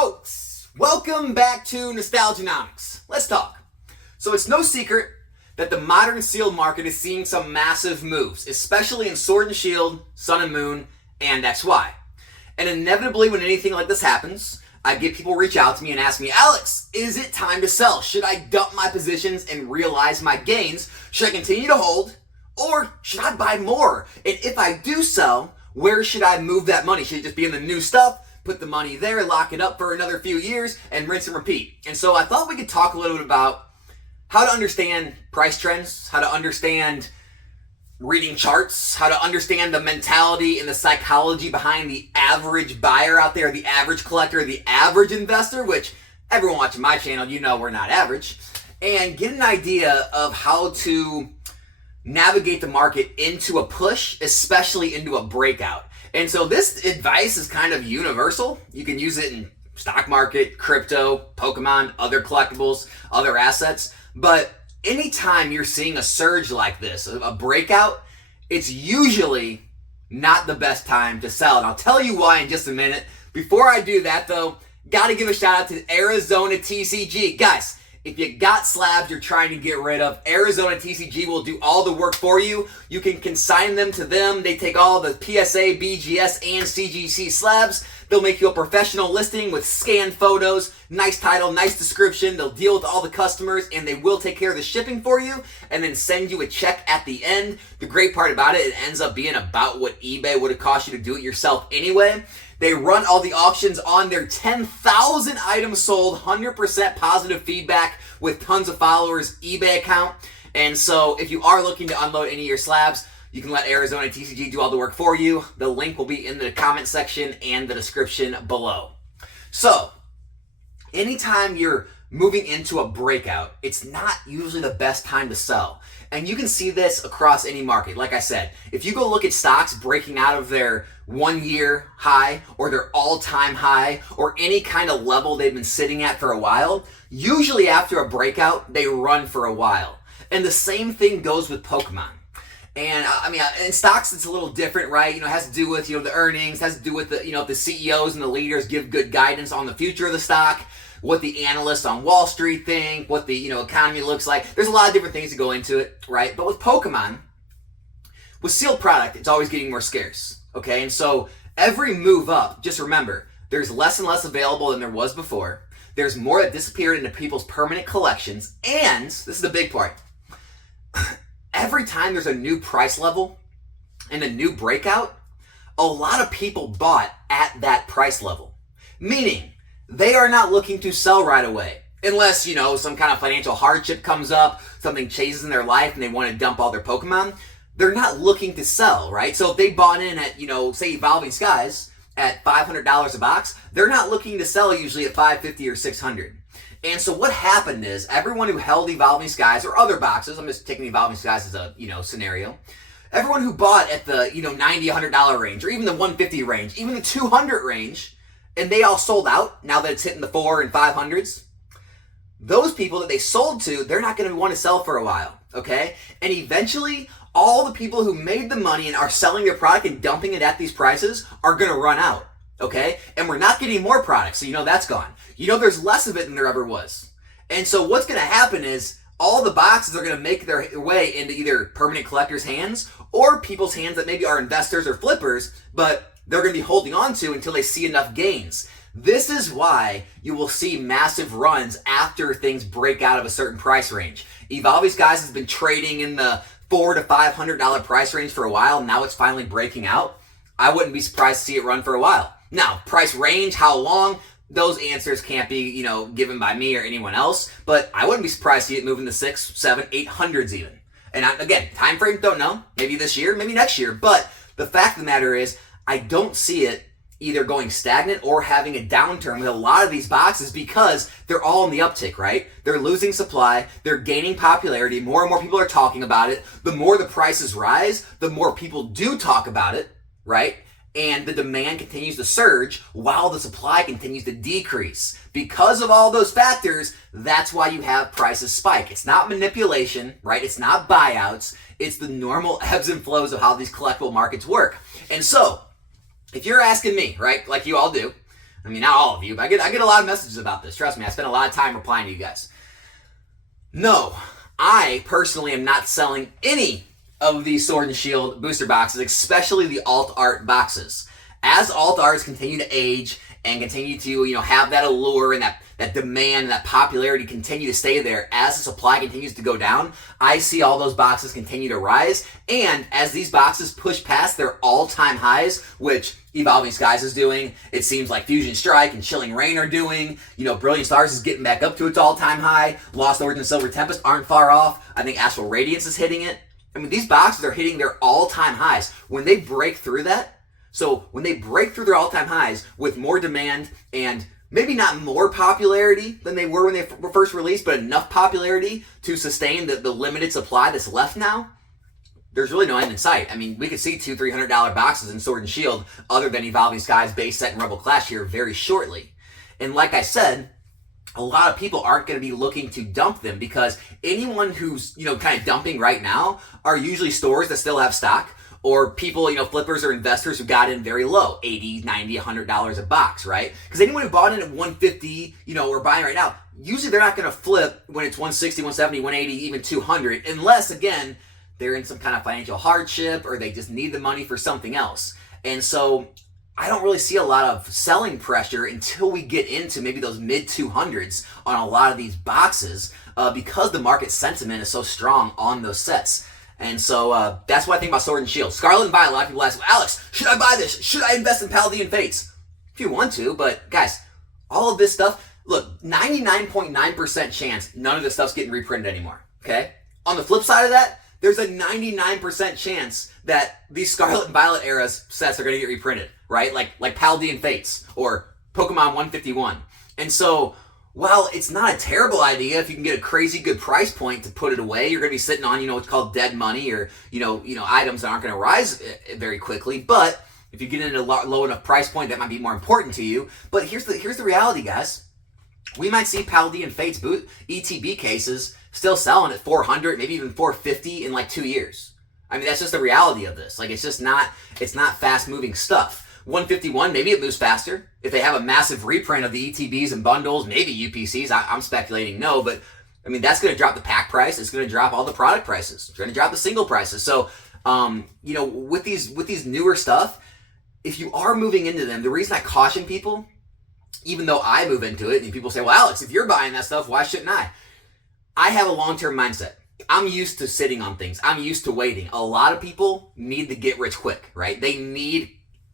folks, welcome back to Nostalgianomics. Let's talk. So it's no secret that the modern sealed market is seeing some massive moves, especially in Sword and Shield, Sun and Moon, and XY. And inevitably when anything like this happens, I get people reach out to me and ask me, Alex, is it time to sell? Should I dump my positions and realize my gains? Should I continue to hold? Or should I buy more? And if I do sell, where should I move that money? Should it just be in the new stuff? Put the money there, lock it up for another few years, and rinse and repeat. And so I thought we could talk a little bit about how to understand price trends, how to understand reading charts, how to understand the mentality and the psychology behind the average buyer out there, the average collector, the average investor, which everyone watching my channel, you know we're not average, and get an idea of how to navigate the market into a push, especially into a breakout. And so this advice is kind of universal. You can use it in stock market, crypto, Pokemon, other collectibles, other assets. But anytime you're seeing a surge like this, a breakout, it's usually not the best time to sell. And I'll tell you why in just a minute. Before I do that though, gotta give a shout out to Arizona TCG. Guys, if you got slabs you're trying to get rid of, Arizona TCG will do all the work for you. You can consign them to them. They take all the PSA, BGS, and CGC slabs. They'll make you a professional listing with scanned photos, nice title, nice description. They'll deal with all the customers and they will take care of the shipping for you and then send you a check at the end. The great part about it ends up being about what eBay would have cost you to do it yourself anyway. They run all the auctions on their 10,000 items sold, 100% positive feedback with tons of followers eBay account. And so if you are looking to unload any of your slabs, you can let Arizona TCG do all the work for you. The link will be in the comment section and the description below. So anytime you're moving into a breakout, it's not usually the best time to sell. And you can see this across any market. Like I said, if you go look at stocks breaking out of their 1 year high or their all-time high or any kind of level they've been sitting at for a while, usually after a breakout, they run for a while. And the same thing goes with Pokemon. And I mean, in stocks, it's a little different, right? It has to do with, the earnings, has to do with the, if the CEOs and the leaders give good guidance on the future of the stock, what the analysts on Wall Street think, what the, economy looks like. There's a lot of different things that go into it, right? But with Pokemon, with sealed product, it's always getting more scarce, okay? And so every move up, just remember, there's less and less available than there was before. There's more that disappeared into people's permanent collections. And, this is the big part, every time there's a new price level and a new breakout, a lot of people bought at that price level. Meaning, they are not looking to sell right away. Unless, some kind of financial hardship comes up, something changes in their life and they want to dump all their Pokemon. They're not looking to sell, right? So if they bought in at, say Evolving Skies at $500 a box, they're not looking to sell usually at $550 or $600. And so what happened is everyone who held Evolving Skies or other boxes, I'm just taking Evolving Skies as a, scenario, everyone who bought at the, $90, $100 range or even the $150 range, even the $200 range, and they all sold out now that it's hitting the $400s and $500s, those people that they sold to, they're not going to want to sell for a while, okay? And eventually, all the people who made the money and are selling their product and dumping it at these prices are going to run out, okay? And we're not getting more products, so that's gone. There's less of it than there ever was. And so what's going to happen is all the boxes are going to make their way into either permanent collectors' hands or people's hands that maybe are investors or flippers, but they're going to be holding on to until they see enough gains. This is why you will see massive runs after things break out of a certain price range. Evolving Skies has been trading in the $400 to $500 price range for a while. Now it's finally breaking out. I wouldn't be surprised to see it run for a while. Now, price range, how long? Those answers can't be, given by me or anyone else. But I wouldn't be surprised to see it move in the 600s, 700s, 800s even. And again, time frame, don't know. Maybe this year, maybe next year. But the fact of the matter is, I don't see it either going stagnant or having a downturn with a lot of these boxes because they're all in the uptick, right? They're losing supply, they're gaining popularity, more and more people are talking about it. The more the prices rise, the more people do talk about it, right? And the demand continues to surge while the supply continues to decrease. Because of all those factors, that's why you have prices spike. It's not manipulation, right? It's not buyouts. It's the normal ebbs and flows of how these collectible markets work. And so, if you're asking me, right, like you all do, I mean, not all of you, but I get a lot of messages about this. Trust me, I spend a lot of time replying to you guys. No, I personally am not selling any of these Sword and Shield booster boxes, especially the alt art boxes. As alt arts continue to age and continue to, have that allure and that demand, that popularity continue to stay there, as the supply continues to go down, I see all those boxes continue to rise. And as these boxes push past their all-time highs, which Evolving Skies is doing, it seems like Fusion Strike and Chilling Reign are doing, Brilliant Stars is getting back up to its all-time high, Lost Origin and Silver Tempest aren't far off, I think Astral Radiance is hitting it. I mean, these boxes are hitting their all-time highs. When they break through that, so when they break through their all-time highs with more demand and maybe not more popularity than they were when they were first released, but enough popularity to sustain the limited supply that's left now, there's really no end in sight. I mean, we could see $200-300 boxes in Sword and Shield other than Evolving Skies, Base Set, and Rebel Clash here very shortly. And like I said, a lot of people aren't going to be looking to dump them because anyone who's, kind of dumping right now are usually stores that still have stock, or people, flippers or investors who got in very low, $80, $90, $100 a box, right? Because anyone who bought in at $150, or buying right now, usually they're not going to flip when it's $160, $170, $180, even $200, unless, again, they're in some kind of financial hardship or they just need the money for something else. And so I don't really see a lot of selling pressure until we get into maybe those mid 200s on a lot of these boxes because the market sentiment is so strong on those sets. And so that's what I think about Sword and Shield. Scarlet and Violet, a lot of people ask, Alex, should I buy this? Should I invest in Paldean Fates? If you want to, but guys, all of this stuff, look, 99.9% chance none of this stuff's getting reprinted anymore, okay? On the flip side of that, there's a 99% chance that these Scarlet and Violet era sets are going to get reprinted, right? Like Paldean Fates or Pokemon 151. And so while it's not a terrible idea if you can get a crazy good price point to put it away, you're going to be sitting on, what's called dead money or, items that aren't going to rise very quickly. But if you get in at a low enough price point, that might be more important to you. But here's the reality, guys. We might see Paldean Fates ETB cases still selling at $400, maybe even $450 in like 2 years. I mean, that's just the reality of this. Like, it's not fast moving stuff. 151, maybe it moves faster. If they have a massive reprint of the ETBs and bundles, maybe UPCs, I'm speculating no, but I mean, that's going to drop the pack price. It's going to drop all the product prices. It's going to drop the single prices. So, with these newer stuff, if you are moving into them, the reason I caution people, even though I move into it, and people say, well, Alex, if you're buying that stuff, why shouldn't I? I have a long-term mindset. I'm used to sitting on things. I'm used to waiting. A lot of people need to get rich quick, right? They need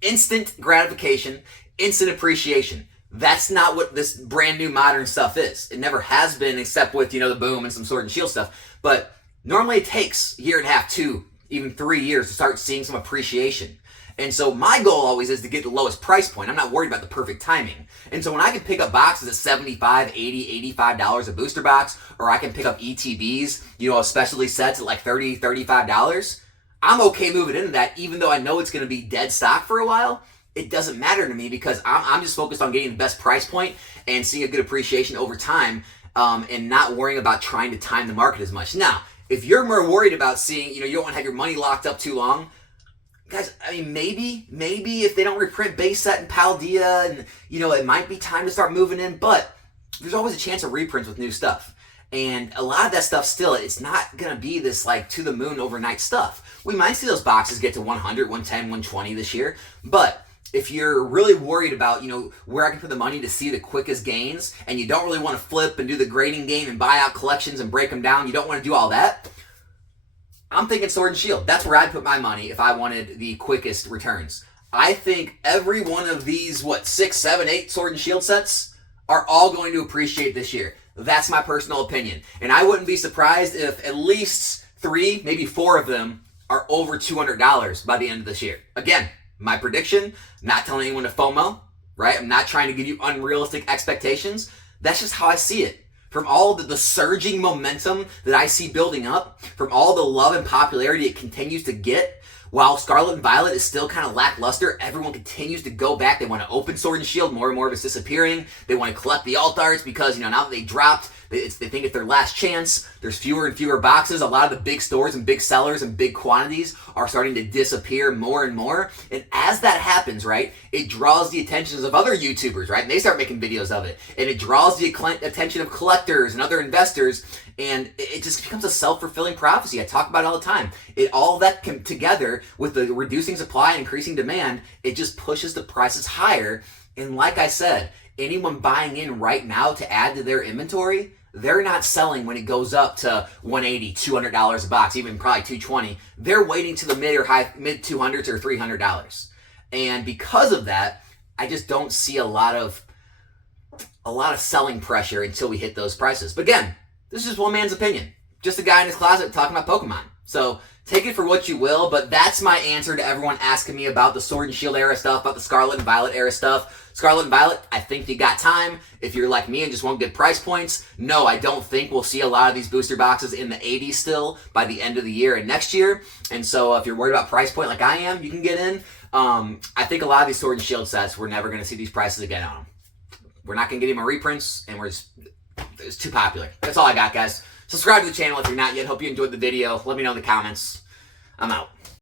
instant gratification, instant appreciation. That's not what this brand new modern stuff is. It never has been, except with, the boom and some Sword and Shield stuff. But normally it takes a year and a half, 2, even 3 years to start seeing some appreciation. And so my goal always is to get the lowest price point. I'm not worried about the perfect timing. And so when I can pick up boxes at $75, $80, $85 a booster box, or I can pick up ETBs, specialty sets at like $30, $35, I'm okay moving into that, even though I know it's going to be dead stock for a while. It doesn't matter to me because I'm just focused on getting the best price point and seeing a good appreciation over time, and not worrying about trying to time the market as much. Now, if you're more worried about seeing, you don't want to have your money locked up too long, guys, I mean, maybe if they don't reprint Base Set and Paldea, and, it might be time to start moving in, but there's always a chance of reprints with new stuff. And a lot of that stuff still, it's not going to be this like to the moon overnight stuff. We might see those boxes get to 100, 110, 120 this year, but if you're really worried about, where I can put the money to see the quickest gains, and you don't really want to flip and do the grading game and buy out collections and break them down, you don't want to do all that, I'm thinking Sword and Shield. That's where I'd put my money if I wanted the quickest returns. I think every one of these, 6, 7, 8 Sword and Shield sets are all going to appreciate this year. That's my personal opinion. And I wouldn't be surprised if at least 3, maybe 4 of them are over $200 by the end of this year. Again, my prediction, not telling anyone to FOMO, right? I'm not trying to give you unrealistic expectations. That's just how I see it. From all the surging momentum that I see building up, from all the love and popularity it continues to get, while Scarlet and Violet is still kind of lackluster, everyone continues to go back. They want to open Sword and Shield. More and more of it's disappearing. They want to collect the alt arts because, now that they dropped They think it's their last chance. There's fewer and fewer boxes. A lot of the big stores and big sellers and big quantities are starting to disappear more and more. And as that happens, right, it draws the attentions of other YouTubers, right? And they start making videos of it. And it draws the attention of collectors and other investors. And it just becomes a self-fulfilling prophecy. I talk about it all the time. All that together with the reducing supply and increasing demand, it just pushes the prices higher. And like I said, anyone buying in right now to add to their inventory, they're not selling when it goes up to $180, $200 a box, even probably $220. They're waiting to the mid 200s or $300. And because of that, I just don't see a lot of selling pressure until we hit those prices. But again, this is just one man's opinion. Just a guy in his closet talking about Pokemon. So take it for what you will, but that's my answer to everyone asking me about the Sword and Shield era stuff, about the Scarlet and Violet era stuff. Scarlet and Violet, I think you got time. If you're like me and just want good price points, no, I don't think we'll see a lot of these booster boxes in the 80s still by the end of the year and next year. And so if you're worried about price point like I am, you can get in. I think a lot of these Sword and Shield sets, we're never going to see these prices again on them. We're not going to get any more reprints, and it's too popular. That's all I got, guys. Subscribe to the channel if you're not yet. Hope you enjoyed the video. Let me know in the comments. I'm out.